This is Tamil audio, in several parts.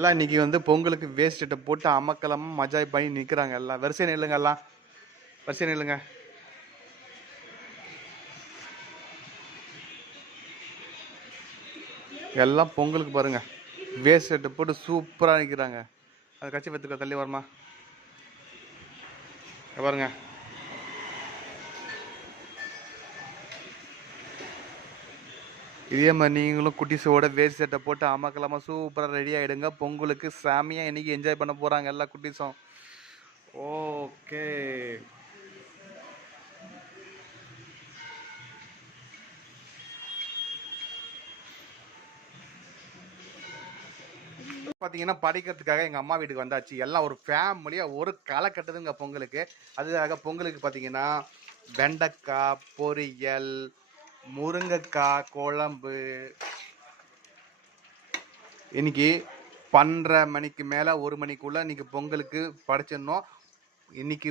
எல்லாம் இன்னைக்கு வந்து பொங்கலுக்கு வேஸ்ட்டை போட்டு அமக்கலமாக மஜாய் பண்ணி நிற்கிறாங்க. எல்லாம் வரிசை நில்லுங்க, எல்லாம் வரிசை நில்லுங்க. எல்லாம் பொங்கலுக்கு பாருங்க வேஸ்ட்டை போட்டு சூப்பராக நிற்கிறாங்க. அது கட்சி பத்துக்க தள்ளி வரமா பாருங்க. இதே மாதிரி நீங்களும் குட்டிஸோட வேஸ்ட் சட்டை போட்டு அமக்கலாமல் சூப்பராக ரெடி ஆகிடுங்க. பொங்கலுக்கு சாமியாக இன்னைக்கு என்ஜாய் பண்ண போகிறாங்க எல்லா குட்டிஸும். ஓகே, பார்த்தீங்கன்னா படிக்கிறதுக்காக எங்கள் அம்மா வீட்டுக்கு வந்தாச்சு. எல்லாம் ஒரு ஃபேமிலியாக ஒரு களை கட்டுதுங்க பொங்கலுக்கு. அதுக்காக பொங்கலுக்கு பார்த்தீங்கன்னா வெண்டைக்காய் பொரியல், முருங்கைக்காய் குழம்பு. இன்னைக்கு 12:30 மணிக்கு மேலே 1 மணிக்குள்ளே இன்னைக்கு பொங்கலுக்கு படைச்சிடணும். இன்னைக்கு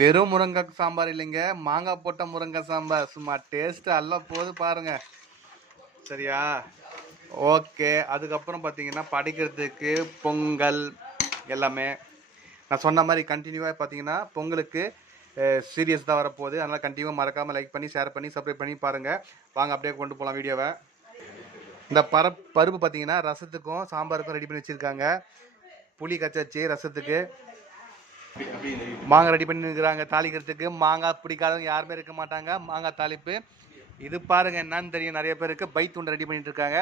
வெறும் முருங்கைக்காய் சாம்பார் இல்லைங்க, மாங்காய் போட்ட முருங்கை சாம்பார். சும்மா டேஸ்ட் அல்ல போது பாருங்க. சரியா? ஓகே. அதுக்கப்புறம் பார்த்தீங்கன்னா படிக்கிறதுக்கு பொங்கல் எல்லாமே நான் சொன்ன மாதிரி கண்டினியூவாக பார்த்தீங்கன்னா பொங்கலுக்கு சீரியஸ் தான் வரப்போகுது. அதனால் கண்டினியூவாக மறக்காமல் லைக் பண்ணி ஷேர் பண்ணி சப்ஸ்கிரைப் பண்ணி பாருங்கள். வாங்க அப்படியே கொண்டு போகலாம் வீடியோவை. இந்த பருப்பு பார்த்தீங்கன்னா ரசத்துக்கும் சாம்பாருக்கும் ரெடி பண்ணி வச்சுருக்காங்க. புளி கச்சாச்சு ரசத்துக்கு. மாங்காய் ரெடி பண்ணி இருக்கிறாங்க தாளிக்கிறதுக்கு. மாங்காய் பிடிக்காதவங்க யாருமே இருக்க மாட்டாங்க. மாங்காய் தாளிப்பு இது பாருங்க என்னன்னு தெரியும் நிறைய பேருக்கு. பைத்தூண்டை ரெடி பண்ணிட்டு இருக்காங்க.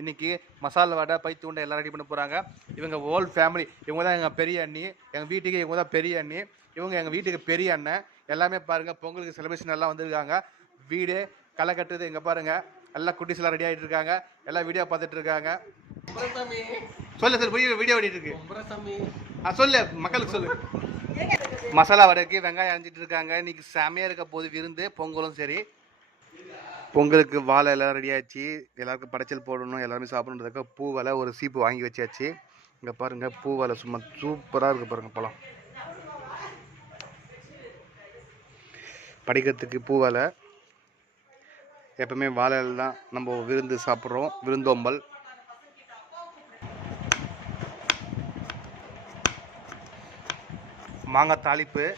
இன்னைக்கு மசாலா வடை பைத்தூண்டை எல்லாம் ரெடி பண்ண போகிறாங்க. இவங்க ஹோல் ஃபேமிலி. இவங்க தான் எங்கள் பெரிய அண்ணி. எங்கள் வீட்டுக்கு இவங்க தான் பெரிய அண்ணி. இவங்க எங்கள் வீட்டுக்கு பெரிய அண்ணன். எல்லாமே பாருங்கள் பொங்கலுக்கு செலிப்ரேஷன் எல்லாம் வந்திருக்காங்க. வீடு களை கட்டுது. இங்கே பாருங்கள் எல்லாம் குட்டிஸ் எல்லாம் ரெடி ஆகிட்டு இருக்காங்க. எல்லாம் வீடியோ பார்த்துட்டு இருக்காங்க. சொல்லு சார் வீடியோ ஓடிட்டு இருக்கு. சொல்லு மக்களுக்கு சொல்லு. மசாலா வடைக்கு வெங்காயம் அரைஞ்சிட்டு இருக்காங்க. இன்னைக்கு செமையாக இருக்க போது விருந்து. பொங்கலும் சரி. பொங்கலுக்கு வாழை எல்லாம் ரெடி ஆச்சு. எல்லாருக்கும் படைச்சல் போடணும், எல்லாருமே சாப்பிடணுன்றதுக்காக பூ வாழை ஒரு சீப்பு வாங்கி வச்சாச்சு. இங்கே பாருங்கள் பூ வாழை சும்மா சூப்பராக இருக்குது பாருங்கள். பழம் படிக்கிறதுக்கு பூ வாழை. எப்பவுமே வாழையில தான் நம்ம விருந்து சாப்பிட்றோம். விருந்தோம்பல். மாங்காய் தாளிப்பு.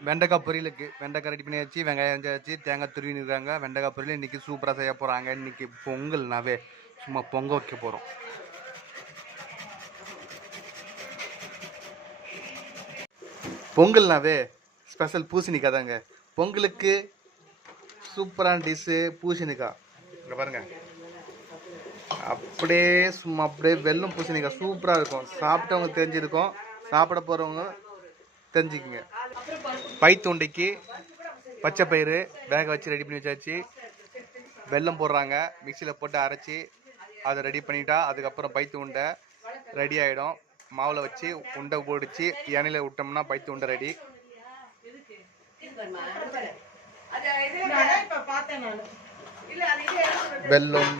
வெண்டைக்காய் பொரியலுக்கு வெண்டைக்காய் ரெடி பண்ணியாச்சு. வெங்காயம் அரைச்சாச்சு. தேங்காய் துருவின்னு இருக்காங்க. வெண்டைக்காய் பொரியல் இன்றைக்கி சூப்பராக செய்ய போகிறாங்க. இன்றைக்கி பொங்கல்னாவே சும்மா பொங்க வைக்க போகிறோம். பொங்கல்னாவே ஸ்பெஷல் பூசணிக்காய் தாங்க. பொங்கலுக்கு சூப்பரான டிஷ்ஷு பூசணிக்காய். இங்கே பாருங்கள் அப்படியே சும்மா அப்படியே வெல்லும் பூசணிக்காய் சூப்பராக இருக்கும். சாப்பிட்டவங்க தெரிஞ்சிருக்கோம், சாப்பிட போகிறவங்க தெரிஞ்சுக்குங்க. பைத்தூண்டைக்கு பச்சை பயிறு வேக வச்சு ரெடி பண்ணி வச்சாச்சு. வெல்லம் போடுறாங்க. மிக்சியில் போட்டு அரைச்சி அதை ரெடி பண்ணிட்டா அதுக்கப்புறம் பைத்தூண்டை ரெடி ஆகிடும். மாவில் வச்சு உண்டை பிடிச்சி எண்ணெயில் விட்டோம்னா பைத்தூண்டை ரெடி. வெல்லம்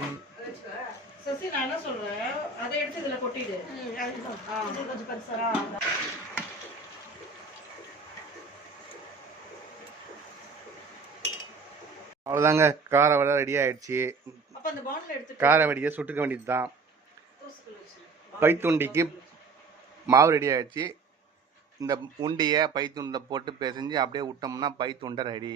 அவ்வளோதாங்க. கார வடை ரெடி ஆயிடுச்சு. கார வடையை சுட்டுக்க வேண்டியது தான். பைத்துண்டிக்கு மாவு ரெடி ஆயிடுச்சு. இந்த உண்டியை பைத்துண்டை போட்டு பிசைஞ்சு அப்படியே விட்டோம்னா பைத்துண்டை ரெடி.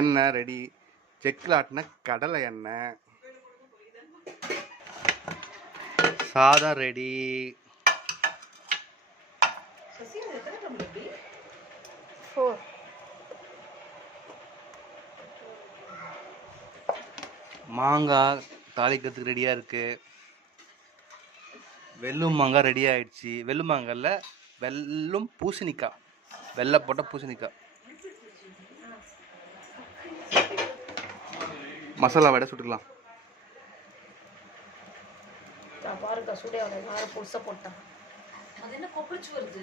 எண்ணெய் ரெடி. செக்கில் ஆட்டின கடலை எண்ணெய். சாதம் ரெடி. மாங்காய் தாளிக்கிறதுக்கு ரெடியாக இருக்குது. வெள்ளும் மாங்காய் ரெடி ஆயிடுச்சு. வெள்ளும் மாங்காயில் வெள்ளும் பூசணிக்காய், வெள்ளை போட்ட பூசணிக்காய். மசாலா வடை சுட்டுக்கலாம். பாருங்க சுடே புதுசா போட்டான். அது என்ன கொப்பளிச்சு வருது.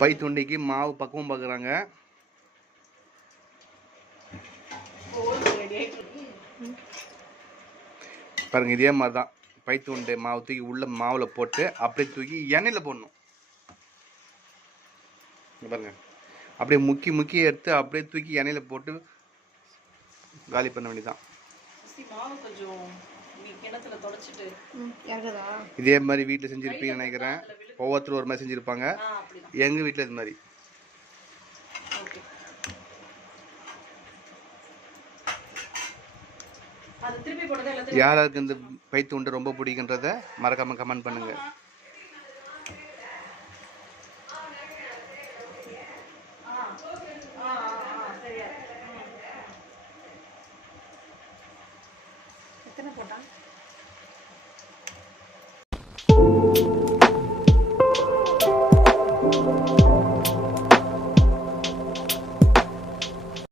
பைத்துண்டைக்கு மாவு பக்குவம் பார்க்குறாங்க. பாருங்க இதே மாதிரி தான் பைத்துண்டை மாவு தூக்கி உள்ள மாவில் போட்டு அப்படியே தூக்கி எண்ணெயில் போடணும். பாருங்க அப்படியே முக்கி முக்கி எடுத்து அப்படியே தூக்கி எண்ணெயில் போட்டு காலி பண்ண வேண்டியதான். இதே மாதிரி வீட்டில் செஞ்சுருப்பீங்கன்னு நினைக்கிறேன். ஒவ்வொருத்தரும் ஒரு மாதிரி செஞ்சுருப்பாங்க. எங்கள் வீட்டில் இது மாதிரி யாராருக்கு இந்த பைத்துண்டை ரொம்ப பிடிக்குன்றத மறக்காம கமெண்ட் பண்ணுங்க. எத்தனை போட்டா